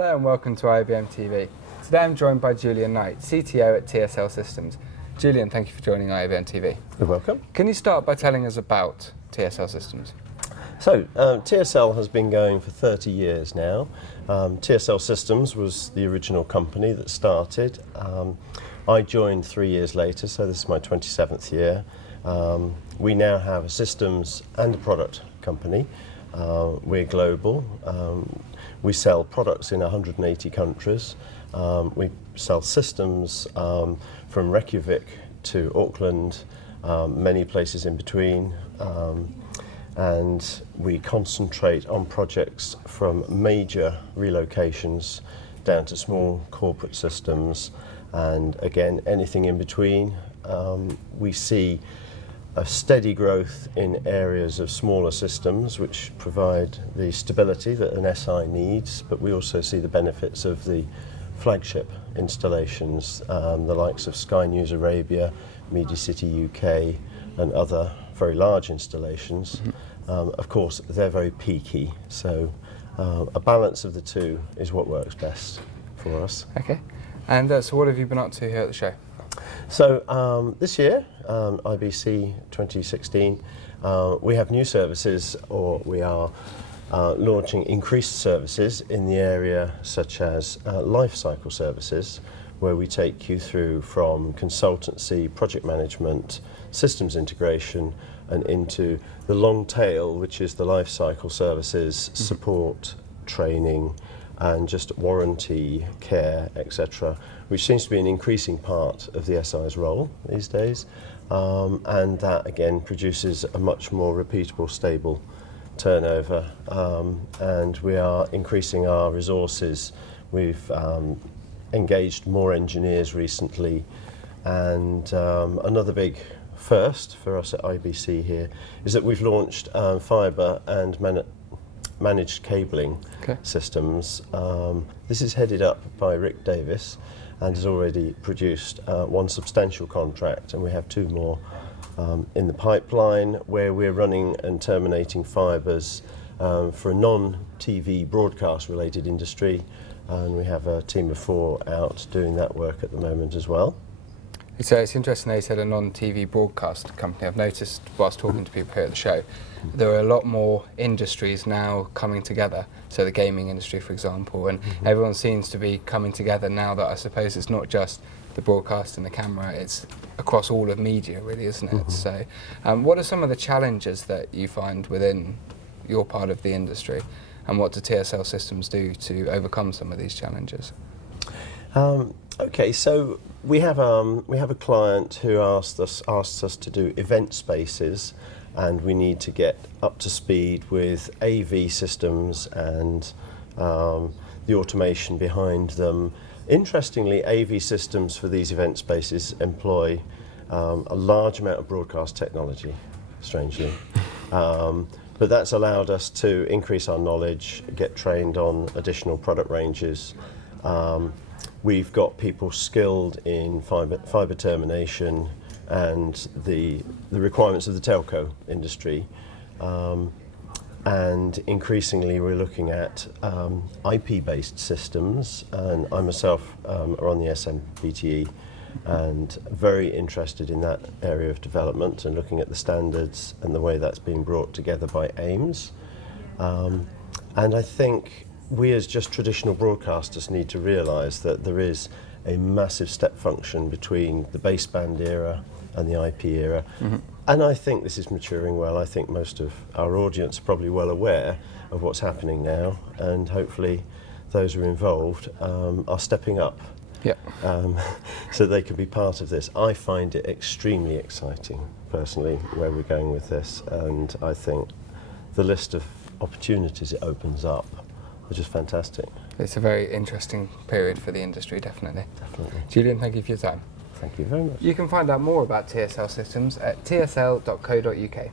Hello and welcome to IABM TV. Today I'm joined by Julian Knight, CTO at TSL Systems. Julian, thank you for joining IABM TV. You're welcome. Can you start by telling us about TSL Systems? So, TSL has been going for 30 years now. TSL Systems was the original company that started. I joined 3 years later, so this is my 27th year. We now have a systems and a product company. We're global. We sell products in 180 countries. We sell systems from Reykjavik to Auckland, many places in between. And we concentrate on projects from major relocations down to small corporate systems, and again, anything in between. We see a steady growth in areas of smaller systems which provide the stability that an SI needs, but we also see the benefits of the flagship installations, the likes of Sky News Arabia, Media City UK and other very large installations. Of course, they're very peaky, so a balance of the two is what works best for us. Okay, and so what have you been up to here at the show? So this year, IBC 2016, we have new services, or we are launching increased services in the area such as life cycle services, where we take you through from consultancy, project management, systems integration, and into the long tail, which is the life cycle services, support, training, and just warranty, care, etc., which seems to be an increasing part of the SI's role these days. And that again produces a much more repeatable, stable turnover. And we are increasing our resources. We've engaged more engineers recently, and another big first for us at IBC here is that we've launched fibre and managed cabling systems. This is headed up by Rick Davis and has already produced one substantial contract, and we have two more in the pipeline where we're running and terminating fibres for a non-TV broadcast related industry, and we have a team of 4 out doing that work at the moment as well. So it's interesting they said a non-TV broadcast company. I've noticed whilst talking to people here at the show, there are a lot more industries now coming together. So the gaming industry, for example, and everyone seems to be coming together now that I suppose it's not just the broadcast and the camera, it's across all of media really, isn't it? So what are some of the challenges that you find within your part of the industry, and what do TSL Systems do to overcome some of these challenges? Okay, so we have a client who asked us to do event spaces, and we need to get up to speed with AV systems and the automation behind them. Interestingly, AV systems for these event spaces employ a large amount of broadcast technology, strangely. But that's allowed us to increase our knowledge, get trained on additional product ranges. We've got people skilled in fibre termination and the requirements of the telco industry. And increasingly we're looking at IP-based systems, and I myself are on the SMBTE and very interested in that area of development and looking at the standards and the way that's being brought together by AIMS. And I think we as just traditional broadcasters need to realise that there is a massive step function between the baseband era and the IP era. And I think this is maturing well. I think most of our audience are probably well aware of what's happening now, and hopefully those who are involved are stepping up so they can be part of this. I find it extremely exciting, personally, where we're going with this, and I think the list of opportunities it opens up, which is fantastic. It's a very interesting period for the industry, definitely. Definitely. Julian, thank you for your time. Thank you very much. You can find out more about TSL Systems at tsl.co.uk.